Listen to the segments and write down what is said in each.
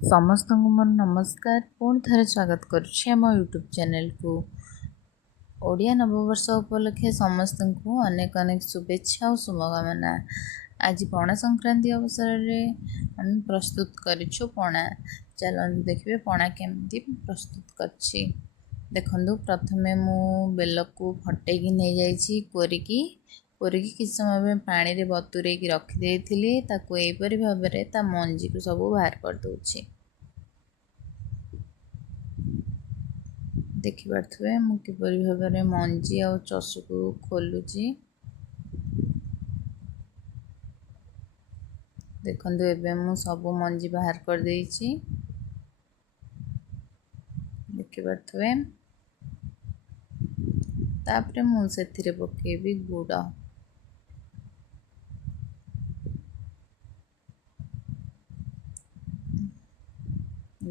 समस्त को मोर नमस्कार पुणी थे स्वागत करुच्छे आम यूट्यूब चैनल को। ओडिया नववर्ष उपलक्षे समस्त को अनेक अनेक शुभेच्छा और शुभकामना। आज पणा संक्रांति अवसर में आम प्रस्तुत करिछु पणा। चलते देखिए पणा केमती प्रस्तुत करछि। देखंतु प्रथमे मु बेल को फटेकी नहीं जाइछि कोरिकी किसी समय पानी रे बतुरे की रखी देइथिली ताको एपरि भाबरे ता मंजी को सब बाहर कर दोछि। देखि पारथुए मु किपरि भाबरे मंजी आ चसु को खोलुछि। देखंतु एबे मु सब मंजी बाहर कर देइछि। देखि पारथुए तापरे मु सेथिरे पकेबी गुड़।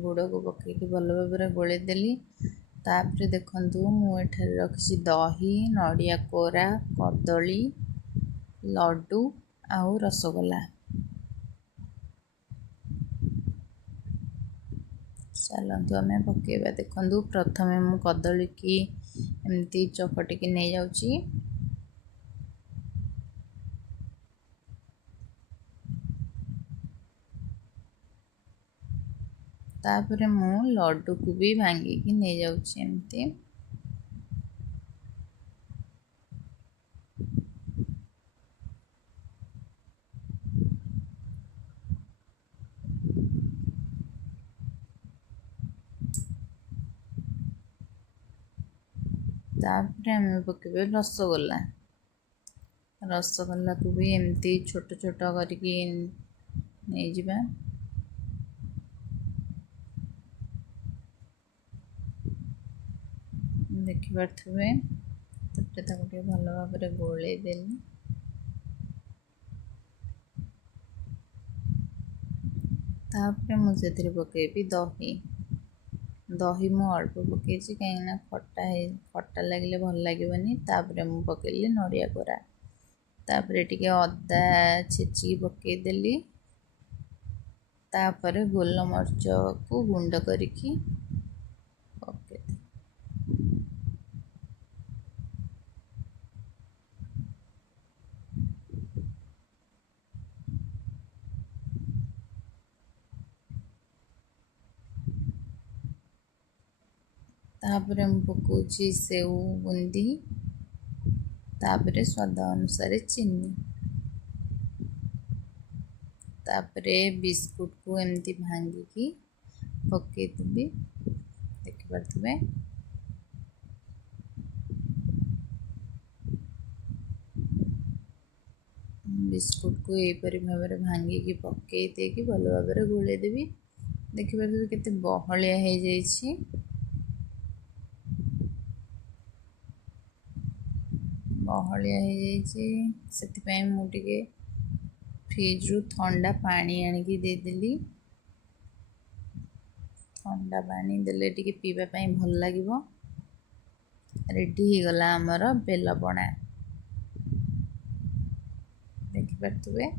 गुड़ को पकेकी भल भाव गोले देली। तापरे देखंतु मु एठारे रखिछि दही, नड़िया कोरा, कदली, लड्डू आउ रसगोल्ला। चलतु आम पकेबा। देखंतु प्रथमे मु कदली की एमती चकटिकी नहीं जाउची। तापरे मु लड्डू को भी भांगिकी नहीं जाउची एमती। तापरे आम पकेबे रसगोल्ला। रसगोल्ला को भी एमती छोट छोट करके नहीं जिबा। देखि पारथुए तापरे ताको के भल भाव गोले देली। तापरे मु सेथिरे पकेबी दही। दही मु अल्प पकेछि कहीं खट्टा लगे भल लगे। तापरे मु पकेली नड़िया कोरा। तापरे टिके अदा छेची पकेदेली। तापरे गोलमरीच को गुंड करिकी पकेदे। तापरे मु पकोछि सेव बुंदी। तापरे स्वाद अनुसार चीनी। तापरे बिस्कुट को एमती भांगिकी पके देबी। देखि पारथुबे बिस्कुट को एपरि भाव भांगिकी पके देकी भल भाव गोले देबी। देखि पारथुबे केते बहलिया हो जाइछि। बहलिया हो जाइछि सेति मु टिके फ्रिज रु ठंडा पानी आनिकी देदेली। ठंडा पानी देले टिके पीबा पई भल लागिबो। रेडी ही गला हमर बेल पणा। देखि पारथुबे